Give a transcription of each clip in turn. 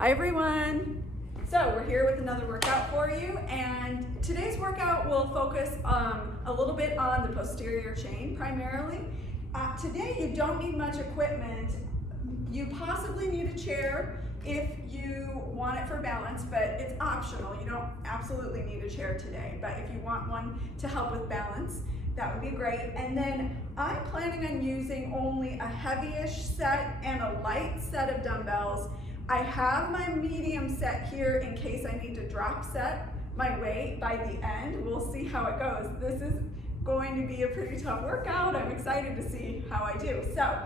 Hi everyone! So we're here with another workout for you, and today's workout will focus a little bit on the posterior chain primarily. Today you don't need much equipment. You possibly need a chair if you want it for balance, but it's optional. You don't absolutely need a chair today, but if you want one to help with balance, that would be great. And then I'm planning on using only a heavy-ish set and a light set of dumbbells. I have my medium set here in case I need to drop set my weight by the end. We'll see how it goes. This is going to be a pretty tough workout. I'm excited to see how I do. So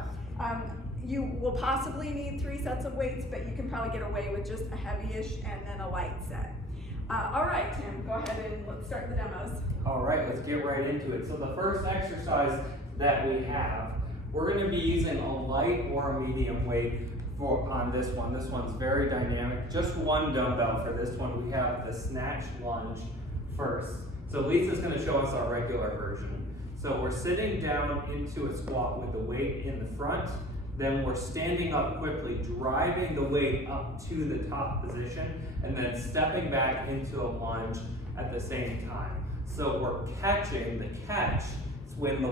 you will possibly need 3 sets of weights, but you can probably get away with just a heavy-ish and then a light set. All right, Tim, go ahead and let's start the demos. All right, let's get right into it. So the first exercise that we have, we're going to be using a light or a medium weight on this one. This one's very dynamic. Just one dumbbell for this one. We have the Snatch Lunge first. So Lisa's going to show us our regular version. So we're sitting down into a squat with the weight in the front. Then we're standing up quickly, driving the weight up to the top position, and then stepping back into a lunge at the same time. So we're catching, the catch is when the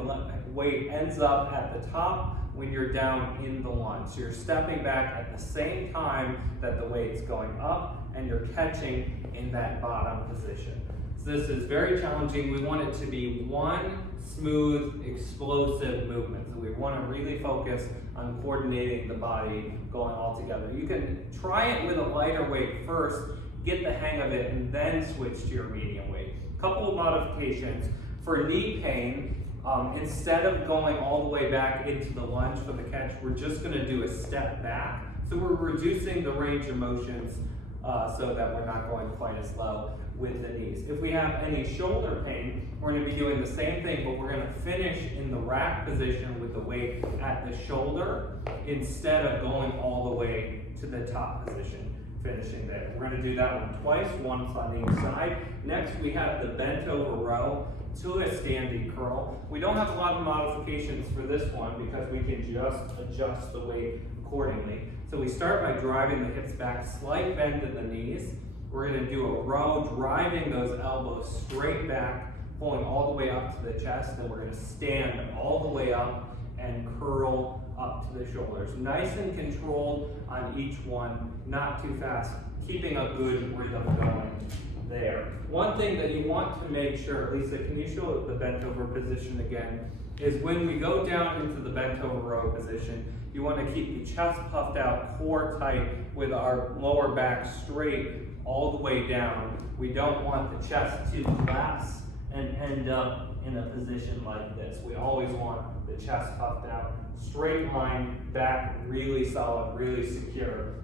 weight ends up at the top when you're down in the lunge. So you're stepping back at the same time that the weight's going up, and you're catching in that bottom position. So this is very challenging. We want it to be one smooth, explosive movement. So we want to really focus on coordinating the body going all together. You can try it with a lighter weight first, get the hang of it, and then switch to your medium weight. A couple of modifications. For knee pain, instead of going all the way back into the lunge for the catch, we're just going to do a step back. So we're reducing the range of motions so that we're not going quite as low with the knees. If we have any shoulder pain, we're going to be doing the same thing, but we're going to finish in the rack position with the weight at the shoulder instead of going all the way to the top position, finishing there. We're going to do that one twice, once on each side. Next, we have the bent over row to a standing curl. We don't have a lot of modifications for this one because we can just adjust the weight accordingly. So we start by driving the hips back, slight bend in the knees. We're going to do a row, driving those elbows straight back, pulling all the way up to the chest, and we're going to stand all the way up and curl up to the shoulders. Nice and controlled on each one, not too fast, keeping a good rhythm going there. One thing that you want to make sure, Lisa, can you show the bent over position again, is when we go down into the bent over row position, you want to keep the chest puffed out, core tight, with our lower back straight all the way down. We don't want the chest to collapse and end up in a position like this. We always want the chest puffed out, straight line, back really solid, really secure,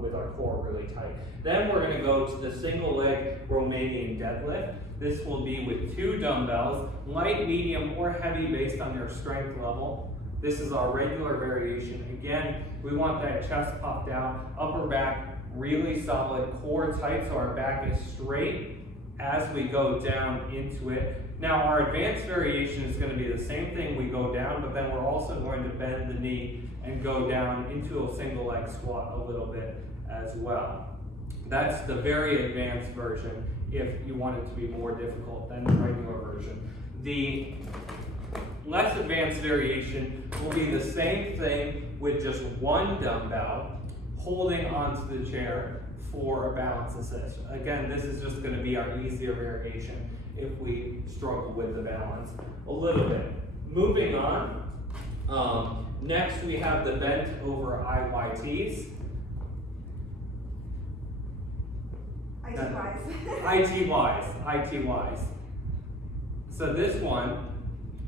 with our core really tight. Then we're going to go to the single leg Romanian deadlift. This will be with 2 dumbbells, light, medium, or heavy based on your strength level. This is our regular variation. Again, we want that chest puffed out, upper back really solid, core tight, so our back is straight as we go down into it. Now our advanced variation is going to be the same thing. We go down, but then we're also going to bend the knee and go down into a single leg squat a little bit as well. That's the very advanced version if you want it to be more difficult than the regular version. The less advanced variation will be the same thing with just 1 dumbbell holding onto the chair for a balance assist. Again, this is just going to be our easier variation if we struggle with the balance a little bit. Moving on, next we have the bent over IYTs. ITYs. So this one,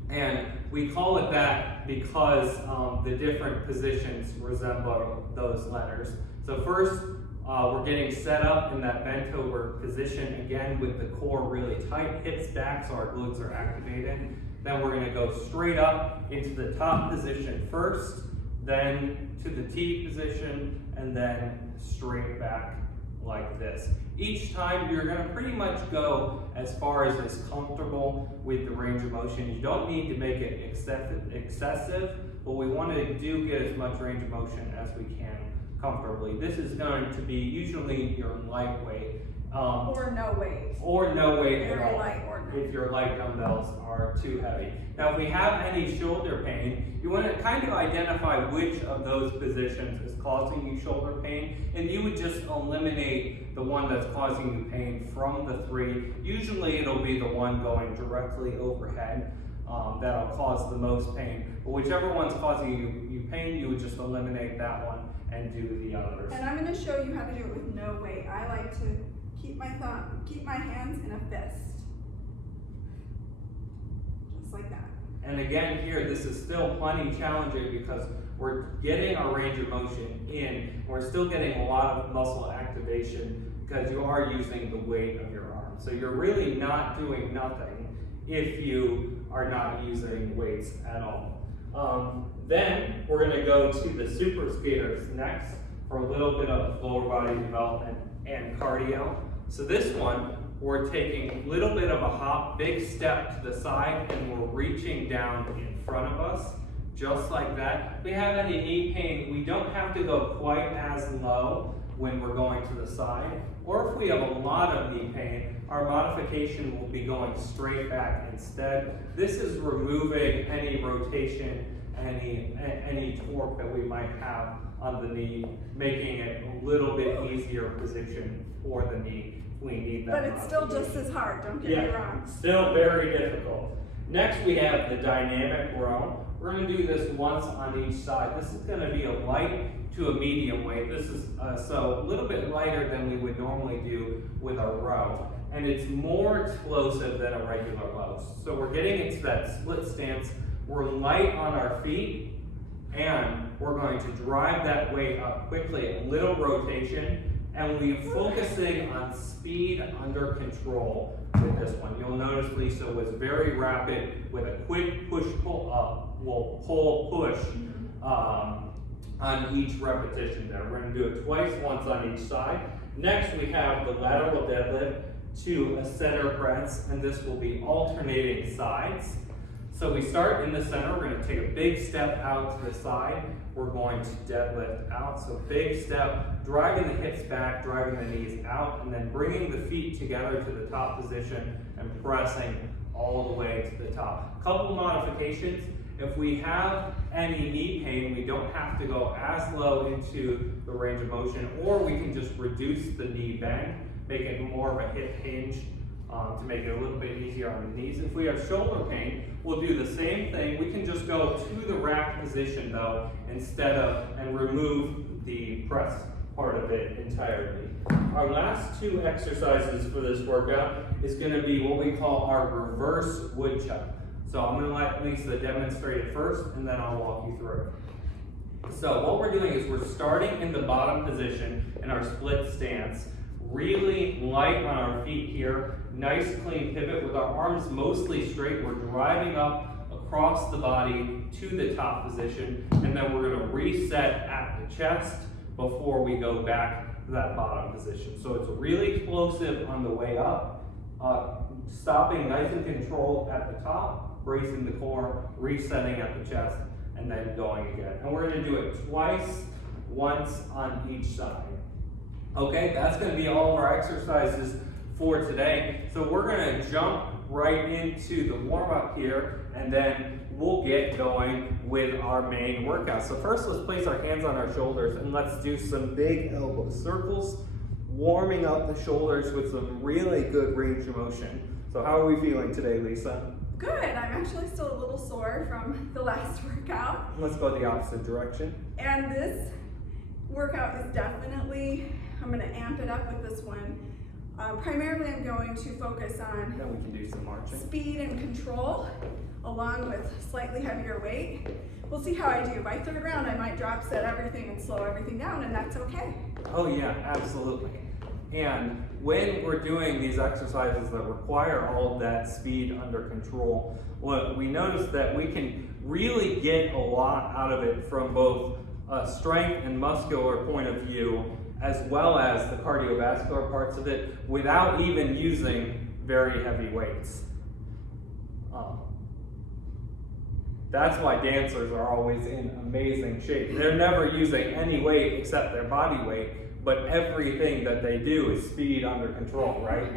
and we call it that because the different positions resemble those letters. So first, we're getting set up in that bent over position, again with the core really tight, hips back so our glutes are activated. Then we're going to go straight up into the top position first, then to the T position, and then straight back like this. Each time you're going to pretty much go as far as is comfortable with the range of motion. You don't need to make it excessive, but we want to get as much range of motion as we can comfortably. This is going to be usually your lightweight. Or no weight. Or no weight at Very all, light or no. if your light dumbbells are too heavy. Now, if we have any shoulder pain, you want to kind of identify which of those positions is causing you shoulder pain, and you would just eliminate the one that's causing you pain from the three. Usually it'll be the one going directly overhead that'll cause the most pain. But whichever one's causing you pain, you would just eliminate that one and do the others. And I'm going to show you how to do it with no weight. I like to keep my hands in a fist. Just like that. And again here, this is still plenty challenging because we're getting our range of motion in. We're still getting a lot of muscle activation because you are using the weight of your arm. So you're really not doing nothing if you are not using weights at all. Then we're going to go to the super skaters next for a little bit of lower body development and cardio. So this one, we're taking a little bit of a hop, big step to the side, and we're reaching down in front of us, just like that. If we have any knee pain, we don't have to go quite as low when we're going to the side. Or if we have a lot of knee pain, our modification will be going straight back instead. This is removing any rotation, any torque that we might have on the knee, making it a little bit easier position for the knee. We need that. But it's still just as hard, don't get me wrong. Still very difficult. Next we have the dynamic row. We're going to do this once on each side. This is going to be a light to a medium weight. This is so a little bit lighter than we would normally do with a row. And it's more explosive than a regular row. So we're getting into that split stance. We're light on our feet, and we're going to drive that weight up quickly, a little rotation, and we're focusing on speed under control with this one. You'll notice Lisa was very rapid with a quick push-pull up, well, pull-push on each repetition there. We're going to do it twice, once on each side. Next, we have the lateral deadlift to a center press, and this will be alternating sides. So we start in the center, we're going to take a big step out to the side. We're going to deadlift out, so big step, driving the hips back, driving the knees out, and then bringing the feet together to the top position and pressing all the way to the top. Couple modifications. If we have any knee pain, we don't have to go as low into the range of motion, or we can just reduce the knee bend, make it more of a hip hinge to make it a little bit easier on the knees. If we have shoulder pain, we'll do the same thing. We can just go to the rack position though, and remove the press part of it entirely. Our last two exercises for this workout is going to be what we call our reverse woodchuck. So I'm going to let Lisa demonstrate it first, and then I'll walk you through it. So what we're doing is we're starting in the bottom position in our split stance, really light on our feet here, nice clean pivot with our arms mostly straight. We're driving up across the body to the top position, and then we're going to reset at the chest before we go back to that bottom position. So it's really explosive on the way up, stopping nice and controlled at the top, bracing the core, resetting at the chest, and then going again. And we're going to do it twice, once on each side. Okay, that's going to be all of our exercises for today. So we're going to jump right into the warm-up here, and then we'll get going with our main workout. So first, let's place our hands on our shoulders, and let's do some big elbow circles, warming up the shoulders with some really good range of motion. So how are we feeling today, Lisa? Good. I'm actually still a little sore from the last workout. Let's go the opposite direction. And this workout is definitely, I'm going to amp it up with this one. Primarily, I'm going to focus on Then we can do some marching. speed and control, along with slightly heavier weight. We'll see how I do. By third round, I might drop set everything and slow everything down, and that's okay. Oh yeah, absolutely. And when we're doing these exercises that require all of that speed under control, what we notice that we can really get a lot out of it from both a strength and muscular point of view, as well as the cardiovascular parts of it, without even using very heavy weights. That's why dancers are always in amazing shape. They're never using any weight except their body weight, but everything that they do is speed under control, right?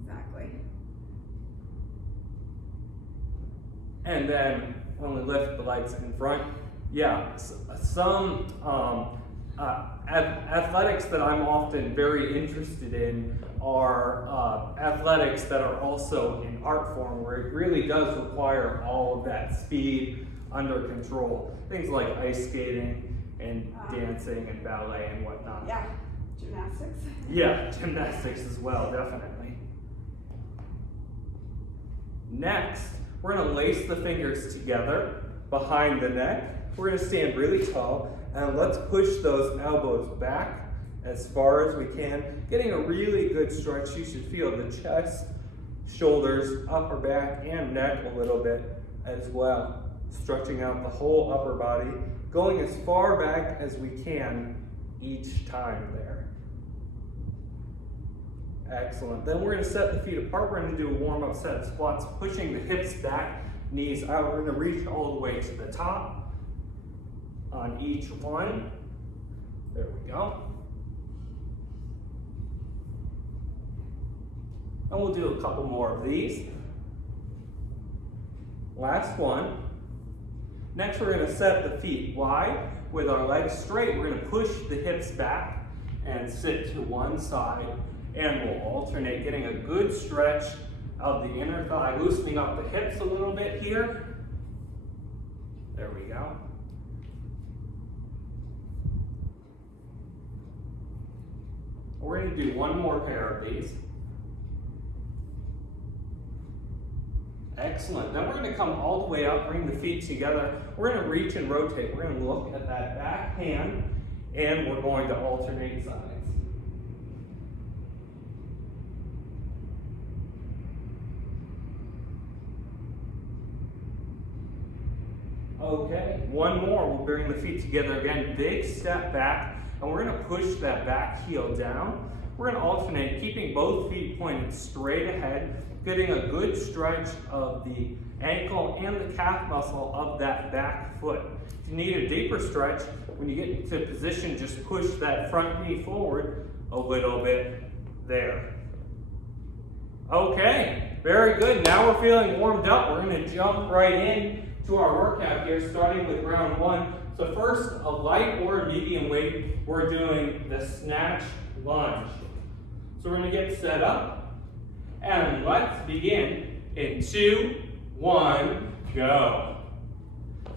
Exactly. And then when we lift the legs in front, yeah, some athletics that I'm often very interested in are athletics that are also in art form, where it really does require all of that speed under control. Things like ice skating and dancing and ballet and whatnot. Yeah, gymnastics. Yeah, gymnastics as well, definitely. Next, we're going to lace the fingers together behind the neck. We're going to stand really tall, and let's push those elbows back as far as we can, getting a really good stretch. You should feel the chest, shoulders, upper back, and neck a little bit as well. Stretching out the whole upper body, going as far back as we can each time there. Excellent. Then we're going to set the feet apart. We're going to do a warm-up set of squats, pushing the hips back, knees out. We're going to reach all the way to the top on each one. There we go. And we'll do a couple more of these. Last one. Next, we're going to set the feet wide with our legs straight. We're going to push the hips back and sit to one side. And we'll alternate, getting a good stretch of the inner thigh, loosening up the hips a little bit here. There we go. We're going to do one more pair of these. Excellent. Then we're going to come all the way up, bring the feet together. We're going to reach and rotate. We're going to look at that back hand, and we're going to alternate sides. Okay, one more. We'll bring the feet together again. Big step back, and we're going to push that back heel down. We're going to alternate, keeping both feet pointed straight ahead, getting a good stretch of the ankle and the calf muscle of that back foot. If you need a deeper stretch, when you get into position, just push that front knee forward a little bit there. Okay, very good. Now we're feeling warmed up. We're going to jump right in to our workout here, starting with round one. So first, a light or medium weight, we're doing the snatch lunge. So we're going to get set up, and let's begin in 2, 1, go.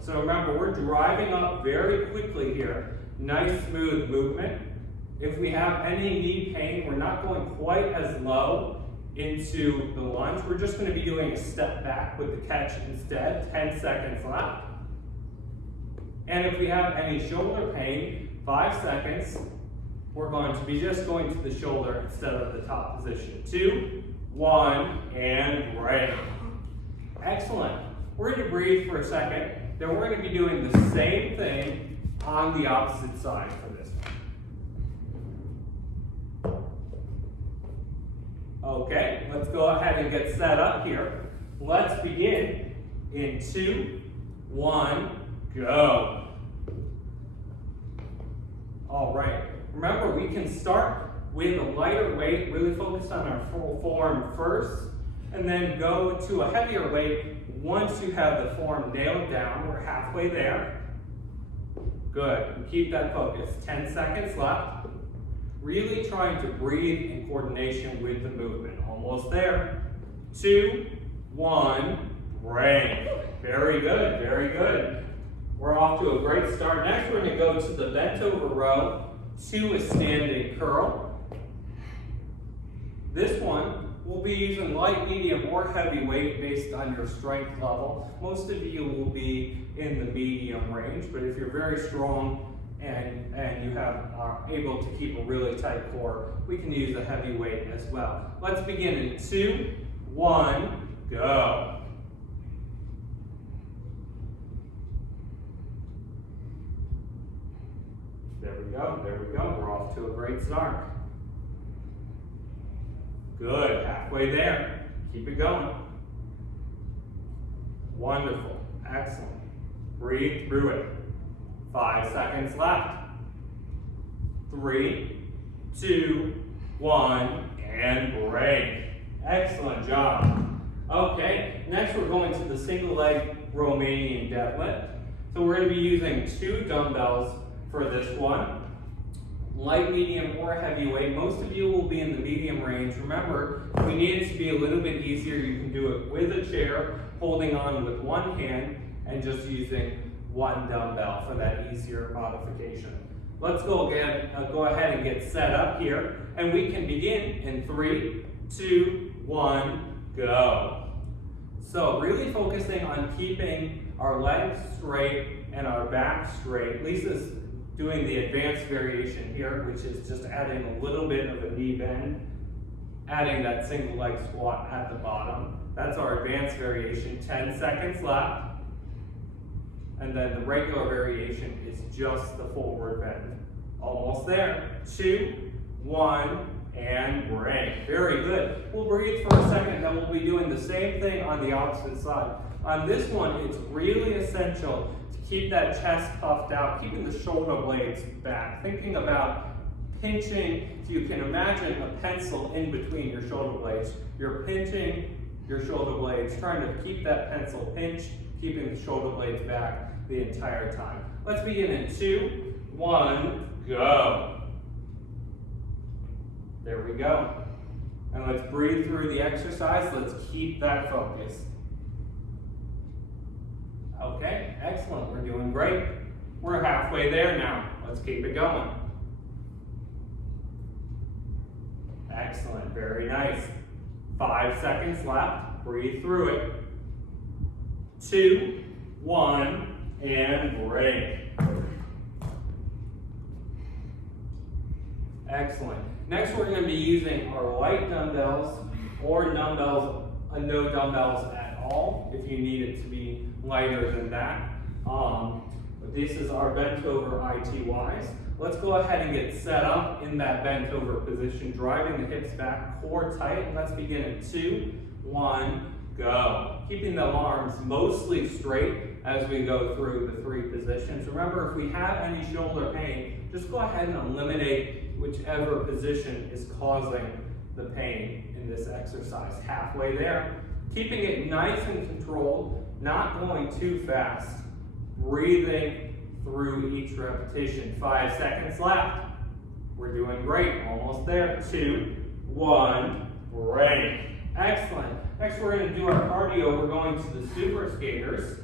So remember, we're driving up very quickly here. Nice smooth movement. If we have any knee pain, we're not going quite as low into the lunge. We're just going to be doing a step back with the catch instead. 10 seconds left. And if we have any shoulder pain, 5 seconds. We're going to be just going to the shoulder instead of the top position. 2, 1, and break. Excellent. We're going to breathe for a second. Then we're going to be doing the same thing on the opposite side for this one. Okay, let's go ahead and get set up here. Let's begin in 2, 1, go. All right. Remember, we can start with a lighter weight, really focus on our full form first, and then go to a heavier weight once you have the form nailed down. We're halfway there. Good. Keep that focus. 10 seconds left. Really trying to breathe in coordination with the movement. Almost there. 2, 1, break. Very good, very good. We're off to a great start. Next, we're going to go to the bent over row to a standing curl. This one, we'll be using light, medium, or heavy weight based on your strength level. Most of you will be in the medium range, but if you're very strong and you are able to keep a really tight core, we can use a heavy weight as well. Let's begin in 2, 1, go. There we go, there we go. We're off to a great start. Good, halfway there. Keep it going. Wonderful. Excellent. Breathe through it. 5 seconds left. 3, 2, 1, and break. Excellent job. Okay, next we're going to the single leg Romanian deadlift. So we're going to be using 2 dumbbells for this one. Light, medium, or heavy weight. Most of you will be in the medium range. Remember, if we need it to be a little bit easier, you can do it with a chair, holding on with one hand, and just using 1 dumbbell for that easier modification. Let's go ahead and get set up here, and we can begin in 3, 2, 1, go. So really focusing on keeping our legs straight and our back straight. Lisa's doing the advanced variation here, which is just adding a little bit of a knee bend, adding that single leg squat at the bottom. That's our advanced variation. 10 seconds left. And then the regular variation is just the forward bend. Almost there. 2, 1, and break. Very good. We'll breathe for a second, then we'll be doing the same thing on the opposite side. On this one, it's really essential to keep that chest puffed out, keeping the shoulder blades back. Thinking about pinching, if you can imagine a pencil in between your shoulder blades. You're pinching your shoulder blades, trying to keep that pencil pinched, keeping the shoulder blades back the entire time. Let's begin in 2, 1, go. There we go. And let's breathe through the exercise. Let's keep that focus. Okay, excellent. We're doing great. We're halfway there now. Let's keep it going. Excellent, very nice. 5 seconds left. Breathe through it. 2, 1, and break. Excellent. Next, we're going to be using our light dumbbells or dumbbells, no dumbbells at all, if you need it to be lighter than that. This is our bent over ITYs. Let's go ahead and get set up in that bent over position, driving the hips back, core tight. Let's begin in 2, 1, go. Keeping the arms mostly straight as we go through the 3 positions. Remember, if we have any shoulder pain, just go ahead and eliminate whichever position is causing the pain in this exercise. Halfway there. Keeping it nice and controlled, not going too fast. Breathing through each repetition. 5 seconds left. We're doing great. Almost there. 2, 1, break. Excellent. Next, we're going to do our cardio. We're going to the super skaters.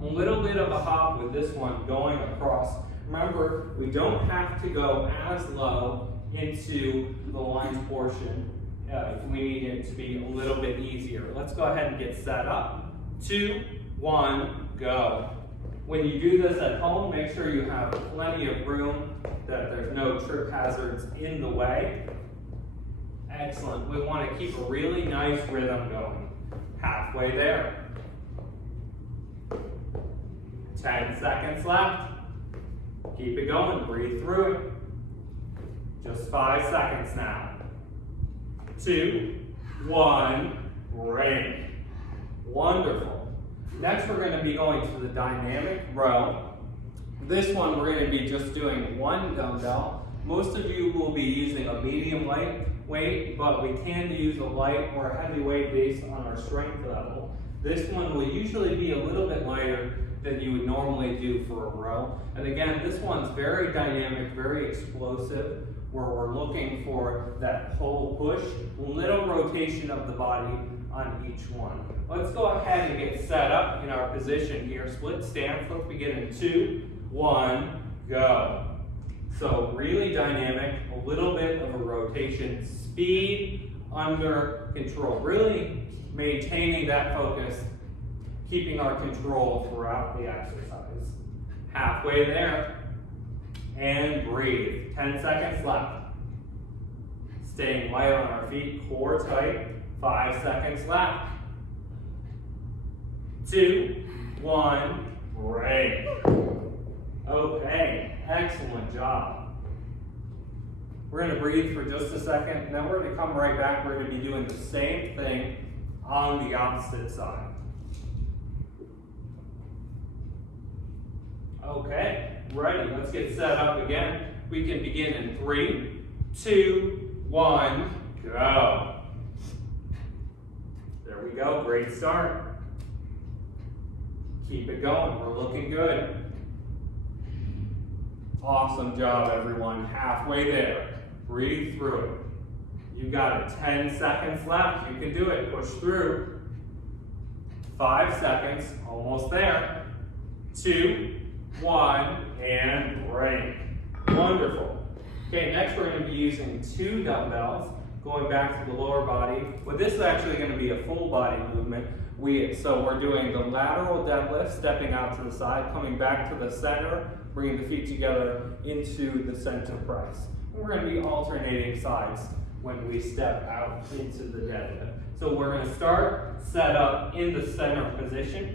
A little bit of a hop with this one going across. Remember, we don't have to go as low into the lunge portion if we need it to be a little bit easier. Let's go ahead and get set up. 2, 1, go. When you do this at home, make sure you have plenty of room, that there's no trip hazards in the way. Excellent. We want to keep a really nice rhythm going. Halfway there. 10 seconds left. Keep it going. Breathe through it. Just 5 seconds now. 2, 1, break. Wonderful. Next, we're going to be going to the dynamic row. This one, we're going to be just doing 1 dumbbell. Most of you will be using a medium light weight, but we can use a light or a heavy weight based on our strength level. This one will usually be a little bit lighter than you would normally do for a row. And again, this one's very dynamic, very explosive, where we're looking for that pull push, little rotation of the body on each one. Let's go ahead and get set up in our position here. Split stance. Let's begin in 2, 1, go. So really dynamic, a little bit of a rotation, speed under control. Really maintaining that focus, keeping our control throughout the exercise. Halfway there. And breathe. 10 seconds left. Staying light on our feet, core tight. 5 seconds left. 2, 1, break. Okay, excellent job. We're going to breathe for just a second, and then we're going to come right back. We're going to be doing the same thing on the opposite side. Okay, ready, let's get set up again. We can begin in 3, 2, 1, go. There we go, great start. Keep it going, we're looking good. Awesome job, everyone, halfway there. Breathe through it. You got it, 10 seconds left, you can do it, push through. 5 seconds, almost there. 2, 1, and break. Wonderful. Okay, next we're going to be using 2 dumbbells, going back to the lower body. But this is actually going to be a full body movement. So we're doing the lateral deadlift, stepping out to the side, coming back to the center, bringing the feet together into the center press. And we're going to be alternating sides when we step out into the deadlift. So we're going to start set up in the center position.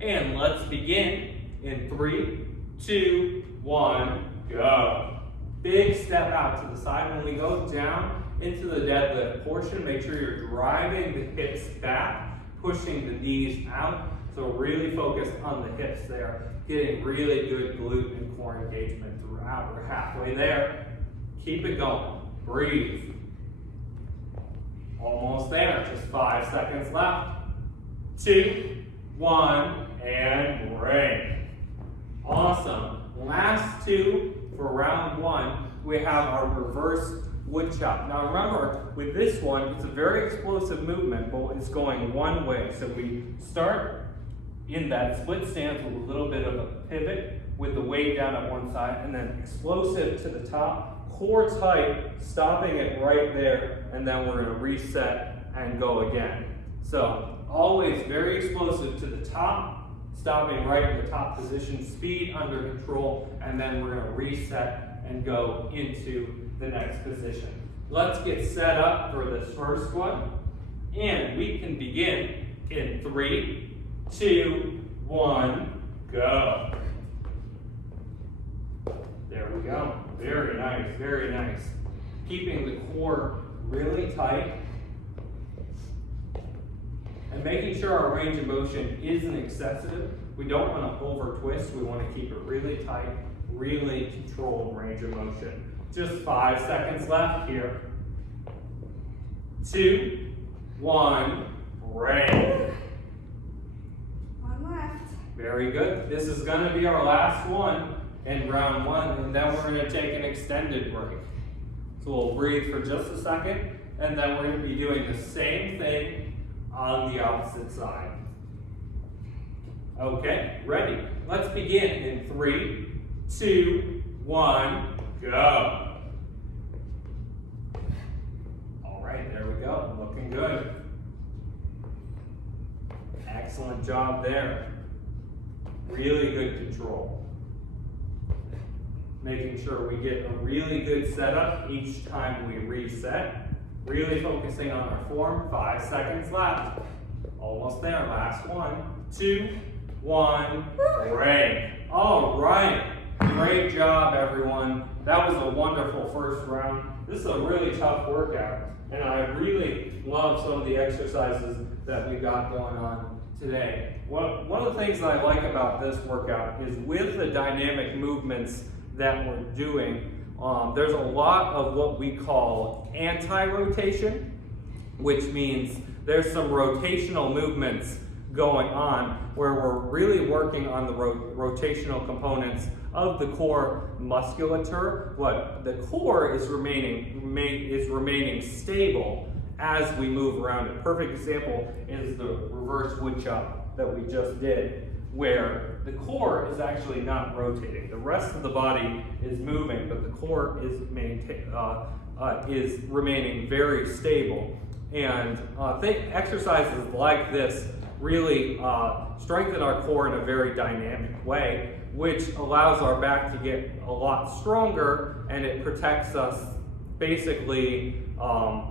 And let's begin in 3, 2, 1, go. Big step out to the side. When we go down into the deadlift portion, make sure you're driving the hips back, pushing the knees out. So really focus on the hips there, getting really good glute and core engagement throughout. We're halfway there. Keep it going. Breathe. Almost there. Just 5 seconds left. 2, 1, and break. Awesome. Last 2 for round 1. We have our reverse wood chop. Now remember, with this one, it's a very explosive movement, but it's going one way. So we start in that split stance with a little bit of a pivot with the weight down at one side, and then explosive to the top, core tight, stopping it right there, and then we're going to reset and go again. So always very explosive to the top, stopping right in the top position, speed under control, and then we're going to reset and go into the next position. Let's get set up for this first one, and we can begin in 3, 2, 1, go. There we go. Very nice, very nice. Keeping the core really tight and making sure our range of motion isn't excessive. We don't want to over twist. We want to keep it really tight, really controlled range of motion. Just 5 seconds left here. 2, 1, break. 1 left. Very good. This is going to be our last one in round 1, and then we're going to take an extended break. So we'll breathe for just a second, and then we're going to be doing the same thing on the opposite side. Okay, ready? Let's begin in 3, 2, 1, go. All right, there we go. Looking good. Excellent job there. Really good control. Making sure we get a really good setup each time we reset. Really focusing on our form. 5 seconds left. Almost there. Last 1, 2, 1, break. All right. Great job, everyone. That was a wonderful first round. This is a really tough workout, and I really love some of the exercises that we got going on today. One of the things that I like about this workout is with the dynamic movements that we're doing, there's a lot of what we call anti-rotation, which means there's some rotational movements going on where we're really working on the rotational components of the core musculature. But the core is remaining stable as we move around. A perfect example is the reverse wood chop that we just did, where the core is actually not rotating. The rest of the body is moving, but the core is remaining very stable. And exercises like this really strengthen our core in a very dynamic way, which allows our back to get a lot stronger, and it protects us basically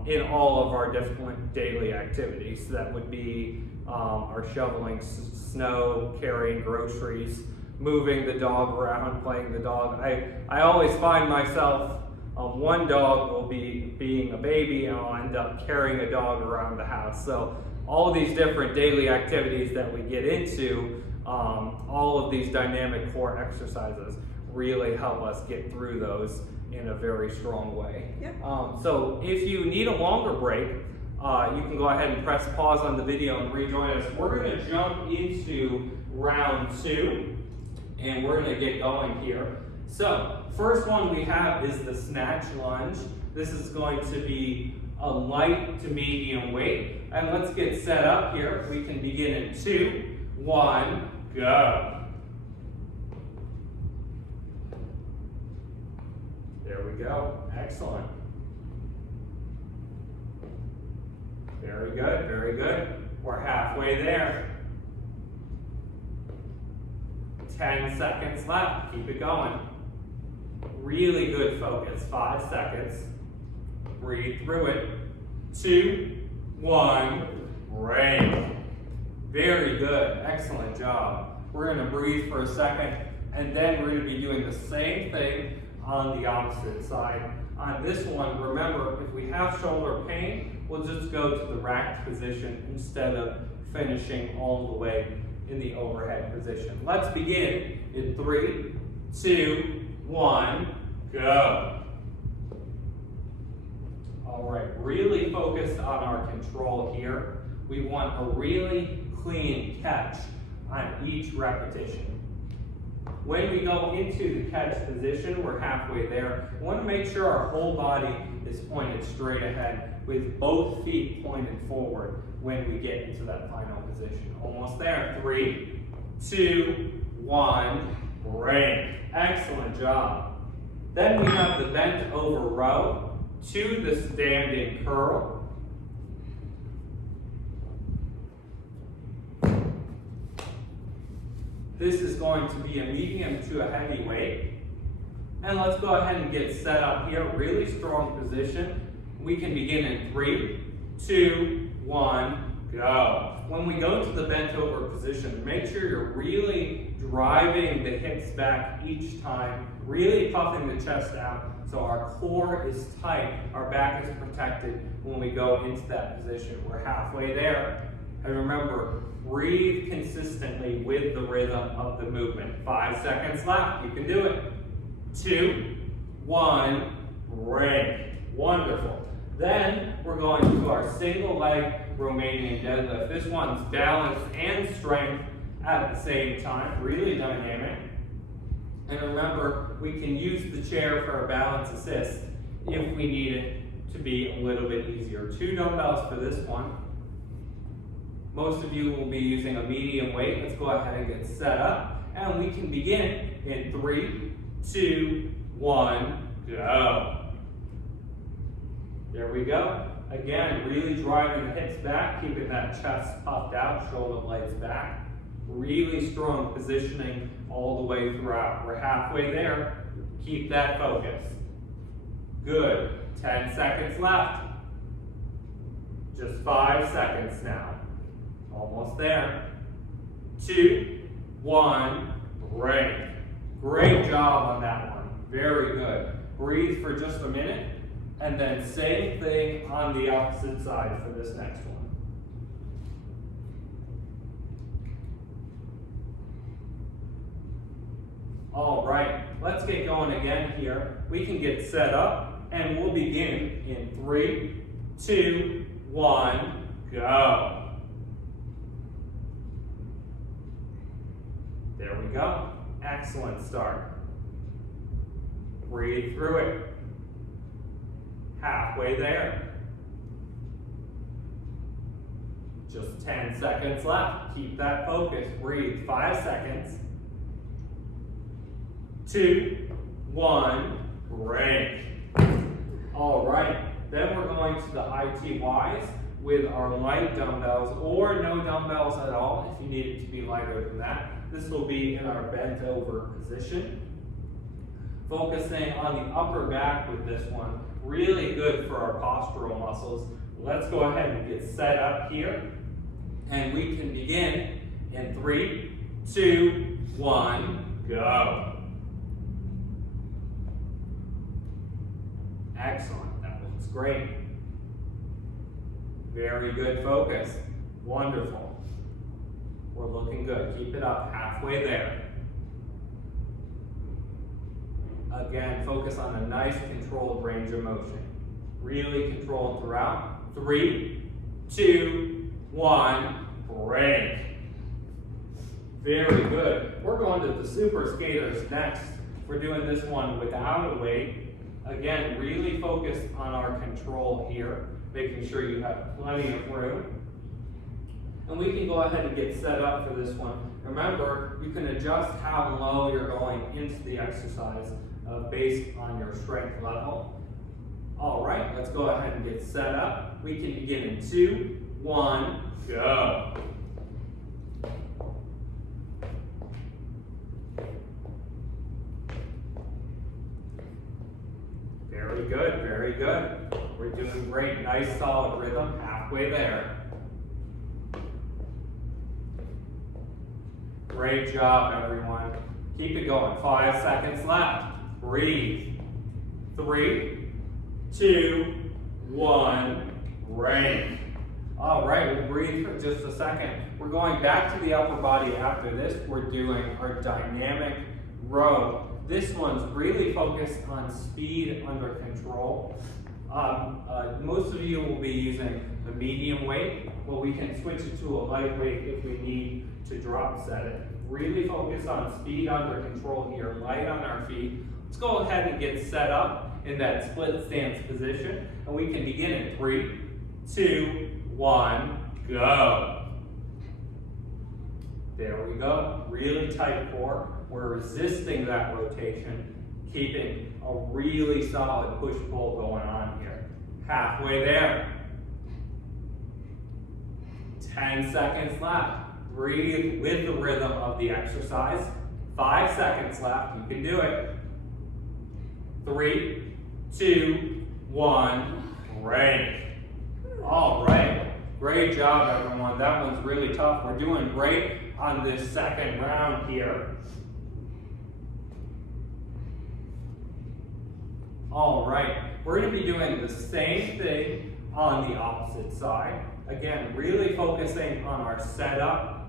in all of our different daily activities. That would be our shoveling snow, carrying groceries, moving the dog around, playing the dog. I always find myself, one dog will be being a baby, and I'll end up carrying a dog around the house. So all of these different daily activities that we get into All of these dynamic core exercises really help us get through those in a very strong way. Yep. So if you need a longer break, you can go ahead and press pause on the video and rejoin us. We're going to jump into round 2, and we're going to get going here. So first one we have is the Snatch Lunge. This is going to be a light to medium weight. And let's get set up here. We can begin in 2, 1, go. There we go. Excellent. Very good, very good. We're halfway there. 10 seconds left. Keep it going. Really good focus. 5 seconds. Breathe through it. 2, 1, break. Very good. Excellent job. We're going to breathe for a second, and then we're going to be doing the same thing on the opposite side. On this one, remember, if we have shoulder pain, we'll just go to the racked position instead of finishing all the way in the overhead position. Let's begin in 3, 2, 1, go. All right, really focused on our control here. We want a really clean catch on each repetition. When we go into the catch position, we're halfway there. We want to make sure our whole body is pointed straight ahead with both feet pointed forward when we get into that final position. Almost there. 3, 2, 1, break. Excellent job. Then we have the bent over row to the standing curl. This is going to be a medium to a heavy weight. And let's go ahead and get set up here. Really strong position. We can begin in 3, 2, 1, go. When we go to the bent over position, make sure you're really driving the hips back each time, really puffing the chest out so our core is tight, our back is protected when we go into that position. We're halfway there. And remember, breathe consistently with the rhythm of the movement. 5 seconds left. You can do it. 2, 1, break. Wonderful. Then we're going to our single leg Romanian deadlift. This one's balance and strength at the same time. Really dynamic. And remember, we can use the chair for a balance assist if we need it to be a little bit easier. 2 dumbbells for this one. Most of you will be using a medium weight. Let's go ahead and get set up. And we can begin in 3, 2, 1, go. There we go. Again, really driving the hips back, keeping that chest puffed out, shoulder blades back. Really strong positioning all the way throughout. We're halfway there. Keep that focus. Good. 10 seconds left. Just 5 seconds now. Almost there. 2, 1, break. Great job on that one. Very good. Breathe for just a minute, and then same thing on the opposite side for this next one. All right, let's get going again here. We can get set up, and we'll begin in 3, 2, 1, go. There we go. Excellent start. Breathe through it. Halfway there. Just 10 seconds left. Keep that focus. Breathe. 5 seconds. 2, 1, break. All right. Then we're going to the ITYs with our light dumbbells or no dumbbells at all if you need it to be lighter than that. This will be in our bent over position. Focusing on the upper back with this one. Really good for our postural muscles. Let's go ahead and get set up here. And we can begin in 3, 2, 1, go. Excellent. That looks great. Very good focus. Wonderful. We're looking good. Keep it up, halfway there. Again, focus on a nice controlled range of motion. Really controlled throughout. 3, 2, 1, break. Very good. We're going to the super skaters next. We're doing this one without a weight. Again, really focus on our control here, making sure you have plenty of room. And we can go ahead and get set up for this one. Remember, you can adjust how low you're going into the exercise based on your strength level. All right, let's go ahead and get set up. We can begin in 2, 1, go. Very good, very good. We're doing great, nice solid rhythm, halfway there. Great job, everyone. Keep it going, 5 seconds left. Breathe. 3, 2, 1, break. All right, we'll breathe for just a second. We're going back to the upper body after this. We're doing our dynamic row. This one's really focused on speed under control. Most of you will be using the medium weight, but we can switch it to a light weight if we need to drop set it. Really focus on speed under control here, light on our feet. Let's go ahead and get set up in that split stance position, and we can begin in 3, 2, 1, go. There we go, really tight core. We're resisting that rotation, keeping a really solid push-pull going on here. Halfway there. 10 seconds left. Breathe with the rhythm of the exercise. 5 seconds left, you can do it. 3, 2, 1, break. All right, great job everyone. That one's really tough. We're doing great on this second round here. All right, we're going to be doing the same thing on the opposite side. Again, really focusing on our setup.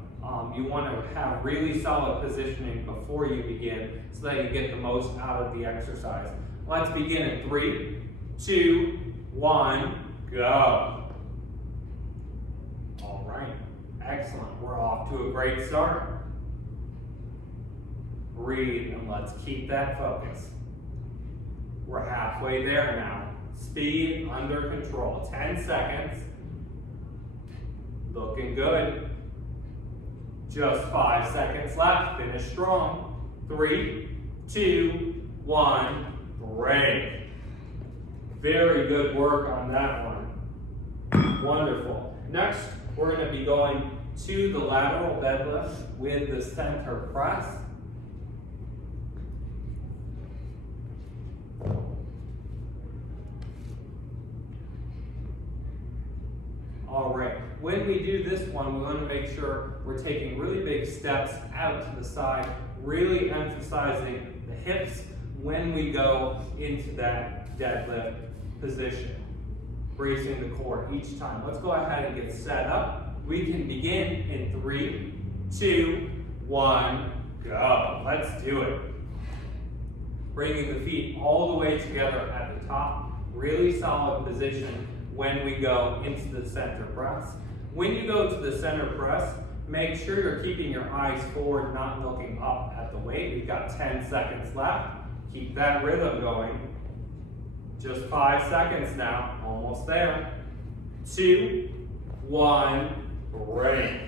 You want to have really solid positioning before you begin so that you get the most out of the exercise. Let's begin in 3, 2, 1, go. All right, excellent. We're off to a great start. Breathe and let's keep that focus. We're halfway there now. Speed under control. 10 seconds. Looking good. Just 5 seconds left. Finish strong. 3, 2, 1, break. Very good work on that one. Wonderful. Next, we're going to be going to the lateral deadlift with the center press. All right, when we do this one, we want to make sure we're taking really big steps out to the side, really emphasizing the hips when we go into that deadlift position, bracing the core each time. Let's go ahead and get set up. We can begin in 3, 2, 1, go. Let's do it. Bringing the feet all the way together at the top, really solid position when we go into the center press. When you go to the center press, make sure you're keeping your eyes forward, not looking up at the weight. We've got 10 seconds left. Keep that rhythm going. Just 5 seconds now, almost there. 2, 1, break.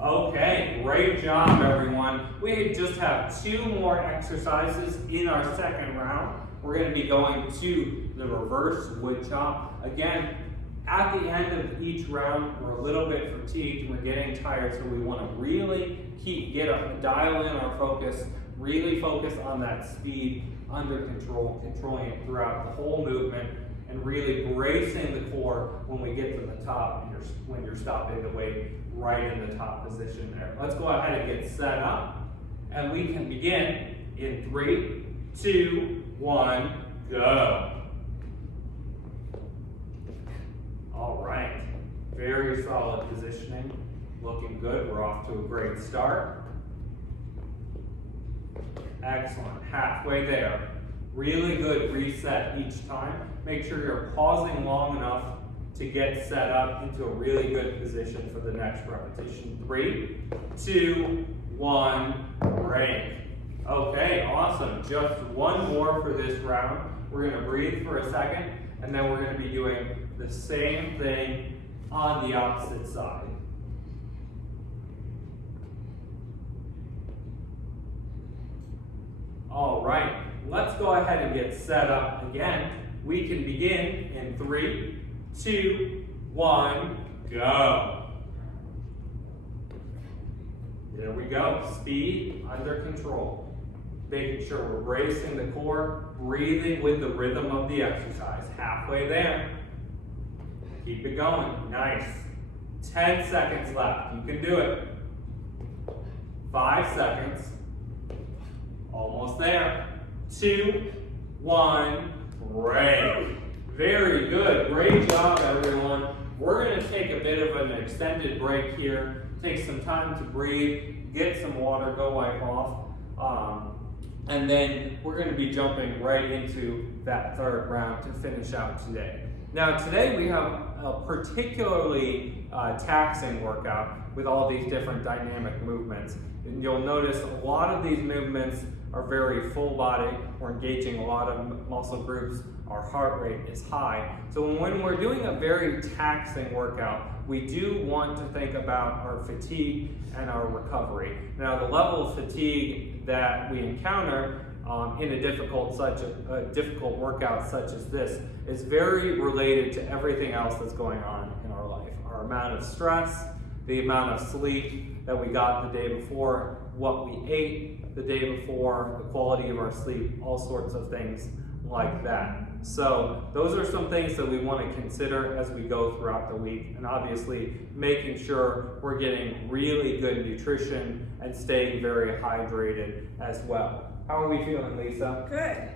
Okay, great job everyone. We just have 2 more exercises in our second round. We're going to be going to the reverse wood chop. Again, at the end of each round, we're a little bit fatigued, we're getting tired, so we want to really dial in our focus, really focus on that speed under control, controlling it throughout the whole movement, and really bracing the core when we get to the top, and when you're stopping the weight right in the top position there. Let's go ahead and get set up, and we can begin in 3, 2, 1, go. All right, very solid positioning. Looking good, we're off to a great start. Excellent, halfway there. Really good reset each time. Make sure you're pausing long enough to get set up into a really good position for the next repetition. 3, 2, 1, break. Okay, awesome. Just one more for this round. We're gonna breathe for a second, and then we're gonna be doing the same thing on the opposite side. All right, let's go ahead and get set up again. We can begin in 3, 2, 1, go. There we go, speed under control. Making sure we're bracing the core, breathing with the rhythm of the exercise. Halfway there. Keep it going, nice. 10 seconds left, you can do it. 5 seconds. Almost there. 2, 1, break. Very good. Great job, everyone. We're going to take a bit of an extended break here. Take some time to breathe, get some water, go wipe off. And then we're going to be jumping right into that third round to finish out today. Now, today we have a particularly taxing workout with all these different dynamic movements. And you'll notice a lot of these movements are very full body. We're engaging a lot of muscle groups. Our heart rate is high. So when we're doing a very taxing workout, we do want to think about our fatigue and our recovery. Now, the level of fatigue that we encounter in a difficult workout such as this is very related to everything else that's going on in our life. Our amount of stress, the amount of sleep that we got the day before, what we ate the day before, the quality of our sleep, all sorts of things like that. So those are some things that we want to consider as we go throughout the week, and obviously making sure we're getting really good nutrition and staying very hydrated as well. How are we feeling, Lisa? Good.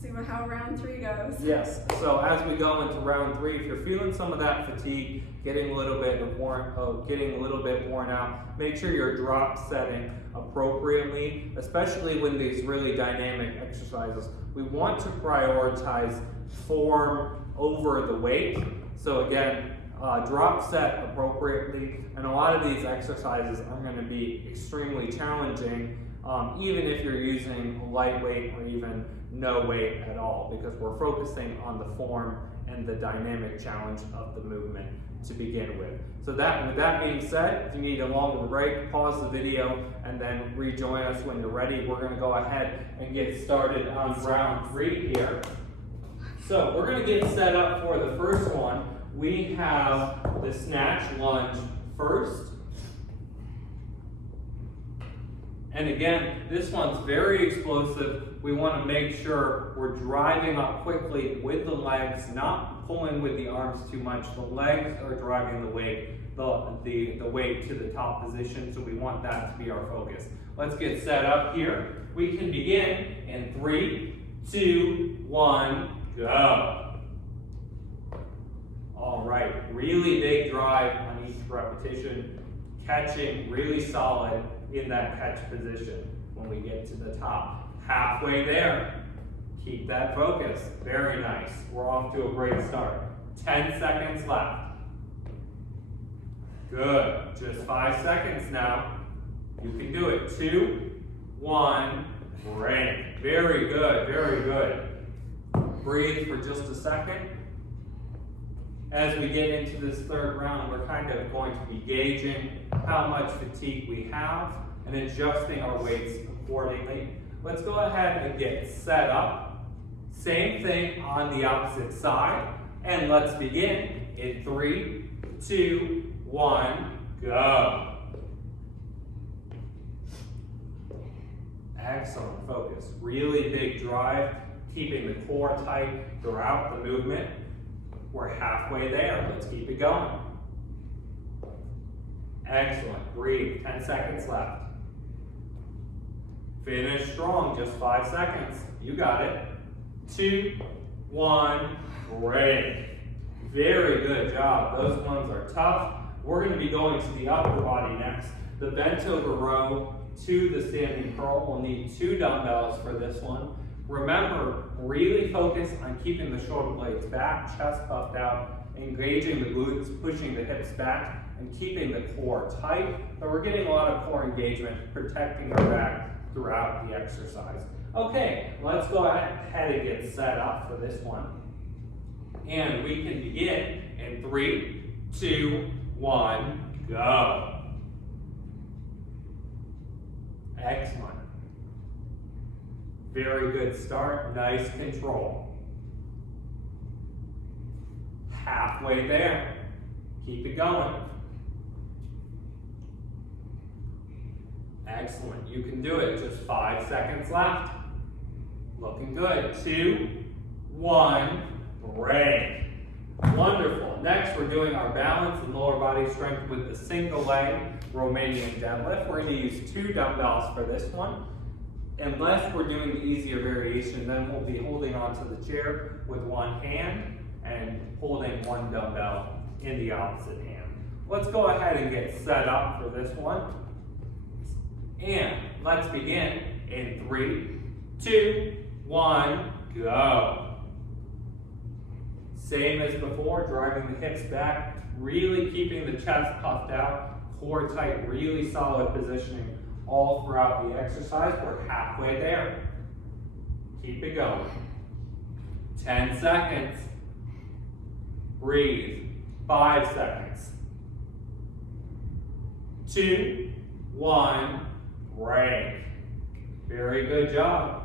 See how round 3 goes. Yes, so as we go into round 3, if you're feeling some of that fatigue, getting a little bit worn out, make sure you're drop setting appropriately, especially when these really dynamic exercises. We want to prioritize form over the weight. So again, drop set appropriately, and a lot of these exercises are going to be extremely challenging, even if you're using lightweight or even no weight at all, because we're focusing on the form and the dynamic challenge of the movement to begin with. So with that being said, if you need a longer break, pause the video and then rejoin us when you're ready. We're going to go ahead and get started on round 3 here. So we're going to get set up for the first one. We have the snatch lunge first. And again, this one's very explosive. We want to make sure we're driving up quickly with the legs, not pulling with the arms too much. The legs are driving the weight, the weight to the top position, so we want that to be our focus. Let's get set up here. We can begin in 3, 2, 1, go. All right, really big drive on each repetition, catching really solid in that catch position when we get to the top. Halfway there. Keep that focus. Very nice. We're off to a great start. 10 seconds left. Good. Just 5 seconds now. You can do it. 2, 1, break. Very good. Very good. Breathe for just a second. As we get into this third round, we're kind of going to be gauging how much fatigue we have and adjusting our weights accordingly. Let's go ahead and get set up. Same thing on the opposite side. And let's begin in 3, 2, 1, go. Excellent focus. Really big drive, keeping the core tight throughout the movement. We're halfway there. Let's keep it going. Excellent. Breathe. 10 seconds left. Finish strong. Just 5 seconds. You got it. 2, 1, break. Very good job. Those ones are tough. we're going to be going to the upper body next. The bent over row to the standing curl. We'll need 2 dumbbells for this one. Remember, really focus on keeping the shoulder blades back, chest puffed out, engaging the glutes, pushing the hips back, and keeping the core tight. But we're getting a lot of core engagement, protecting our back throughout the exercise. Okay, let's go ahead and get set up for this one. And we can begin in 3, 2, 1, go. Excellent. Very good start, nice control. Halfway there. Keep it going. Excellent, you can do it. Just 5 seconds left. Looking good. 2, 1, break. Wonderful. Next, we're doing our balance and lower body strength with the single leg Romanian deadlift. We're going to use 2 dumbbells for this one. Unless we're doing the easier variation, then we'll be holding onto the chair with one hand and holding 1 dumbbell in the opposite hand. Let's go ahead and get set up for this one. And let's begin in 3, 2, 1, go. Same as before, driving the hips back, really keeping the chest puffed out, core tight, really solid positioning all throughout the exercise. We're halfway there. Keep it going. 10 seconds. Breathe. 5 seconds. 2, 1, break. Very good job.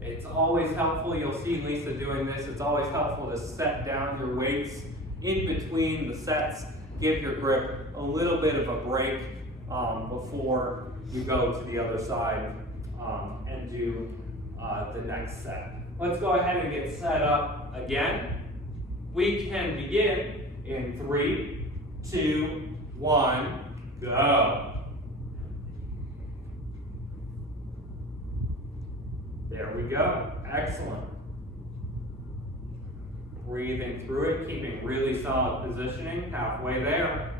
It's always helpful, you'll see Lisa doing this, it's always helpful to set down your weights in between the sets. Give your grip a little bit of a break before you go to the other side and do the next set. Let's go ahead and get set up again. We can begin in 3, 2, 1, go. There we go. Excellent. Breathing through it, keeping really solid positioning. Halfway there.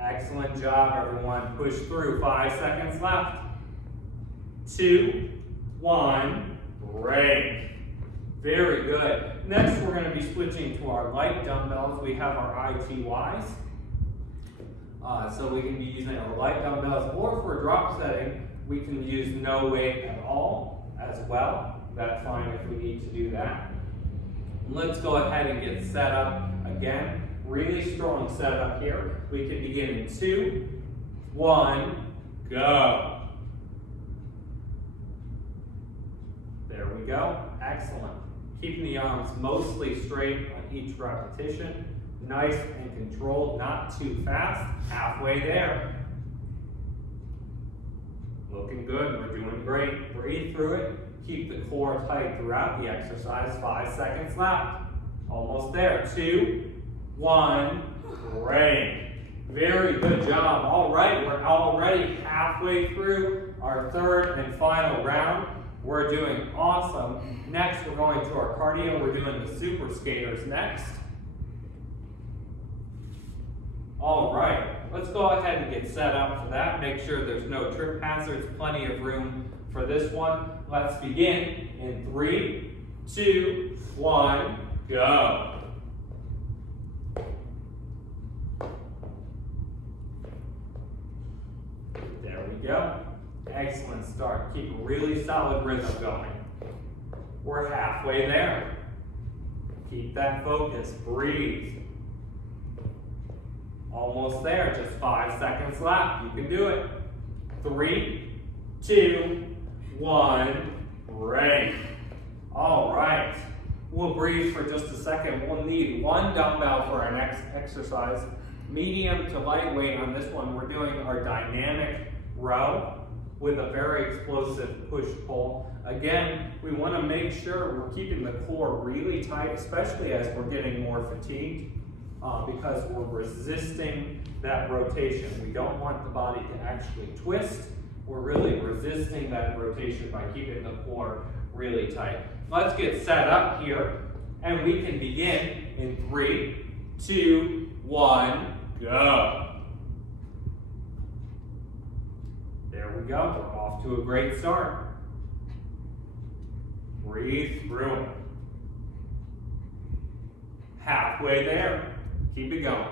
Excellent job, everyone. Push through. 5 seconds left. 2, 1, break. Very good. Next, we're going to be switching to our light dumbbells. We have our ITYs. So we can be using our light dumbbells, or for a drop setting, we can use no weight at all as well. That's fine if we need to do that. Let's go ahead and get set up again. Really strong setup here. We can begin in 2, 1, go. There we go. Excellent. Keeping the arms mostly straight on each repetition. Nice and controlled, not too fast. Halfway there. Looking good, we're doing great. Breathe through it. Keep the core tight throughout the exercise. 5 seconds left. Almost there. 2, 1, break. Very good job. All right, we're already halfway through our 3rd and final round. We're doing awesome. Next, we're going to our cardio. We're doing the super skaters next. All right, let's go ahead and get set up for that. Make sure there's no trip hazards, plenty of room for this one. Let's begin in 3, 2, 1, go. There we go. Excellent start. Keep a really solid rhythm going. We're halfway there. Keep that focus. Breathe. Almost there, just 5 seconds left. You can do it. 3, 2, 1, break. All right. We'll breathe for just a second. We'll need 1 dumbbell for our next exercise. Medium to lightweight on this one. We're doing our dynamic row with a very explosive push-pull. Again, we want to make sure we're keeping the core really tight, especially as we're getting more fatigued. Because we're resisting that rotation. We don't want the body to actually twist. We're really resisting that rotation by keeping the core really tight. Let's get set up here. And we can begin in 3, 2, 1, go. There we go. We're off to a great start. Breathe through it. Halfway there. Keep it going.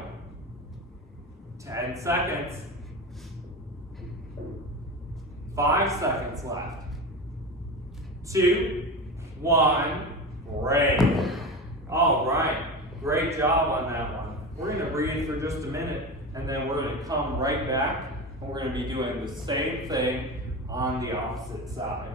10 seconds. 5 seconds left. 2, 1, break. All right, great job on that one. We're gonna breathe for just a minute, and then we're gonna come right back, and we're gonna be doing the same thing on the opposite side.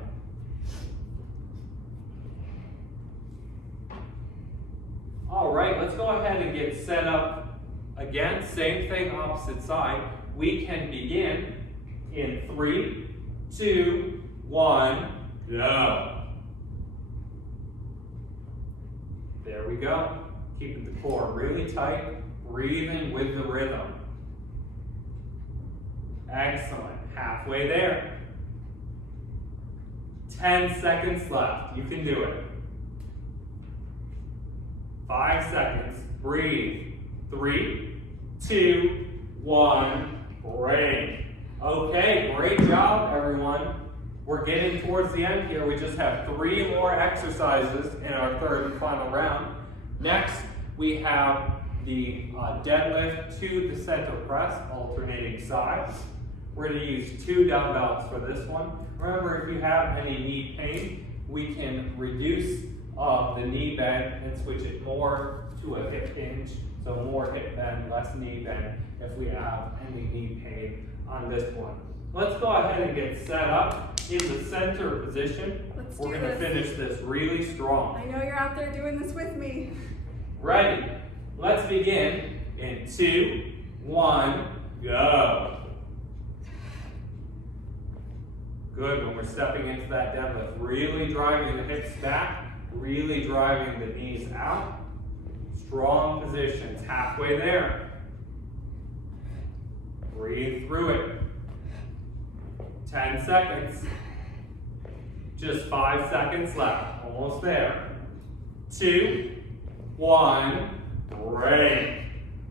All right, let's go ahead and get set up again. Same thing, opposite side. We can begin in 3, 2, 1, go. There we go. Keeping the core really tight, breathing with the rhythm. Excellent. Halfway there. 10 seconds left. You can do it. 5 seconds. Breathe. 3, 2, 1, break. Okay, great job, everyone. We're getting towards the end here. We just have 3 more exercises in our third and final round. Next, we have the deadlift to the center press, alternating sides. We're going to use 2 dumbbells for this one. Remember, if you have any knee pain, we can reduce the knee bend and switch it more to a hip hinge. So more hip bend, less knee bend if we have any knee pain on this one. Let's go ahead and get set up in the center position. We're going to finish this really strong. I know you're out there doing this with me. Ready? Let's begin in 2, 1, go. Good. When we're stepping into that deadlift, really driving the hips back, really driving the knees out. Strong positions, halfway there. Breathe through it. 10 seconds. Just 5 seconds left. Almost there. 2, 1, break.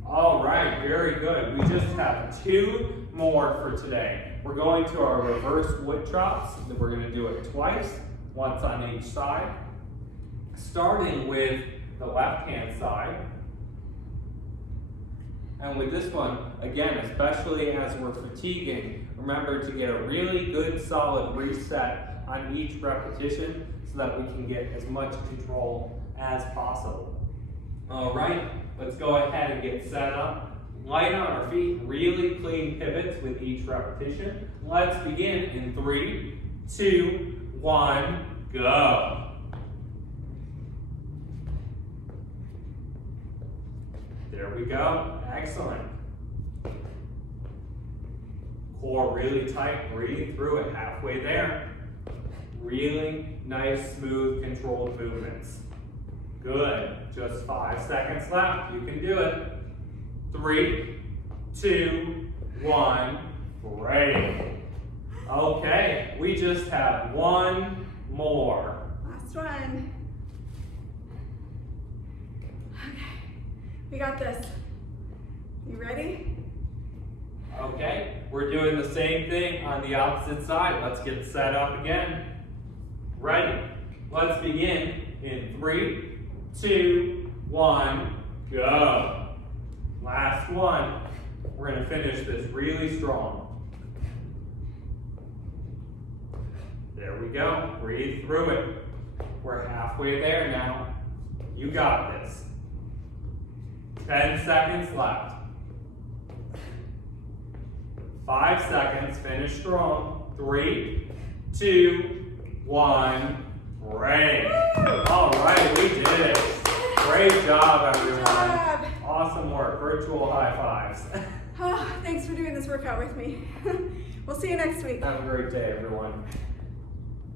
All right, very good. We just have 2 more for today. We're going to our reverse wood chops. We're going to do it twice, once on each side. Starting with the left-hand side. And with this one, again, especially as we're fatiguing, remember to get a really good solid reset on each repetition so that we can get as much control as possible. All right, let's go ahead and get set up. Light on our feet, really clean pivots with each repetition. Let's begin in 3, 2, 1, go. There we go. Excellent. Core really tight. Breathe through it. Halfway there. Really nice, smooth, controlled movements. Good. Just 5 seconds left. You can do it. 3, 2, 1, break. Okay, we just have 1 more. Last one. Okay, we got this. You ready? Okay, we're doing the same thing on the opposite side. Let's get set up again. Ready? Let's begin in 3, 2, 1, go. Last one. We're going to finish this really strong. There we go. Breathe through it. We're halfway there now. You got this. 10 seconds left. 5 seconds. Finish strong. 3, 2, 1, break. All right, we did it. Great job, everyone. Good job. Awesome work. Virtual high fives. Oh, thanks for doing this workout with me. We'll see you next week. Have a great day, everyone.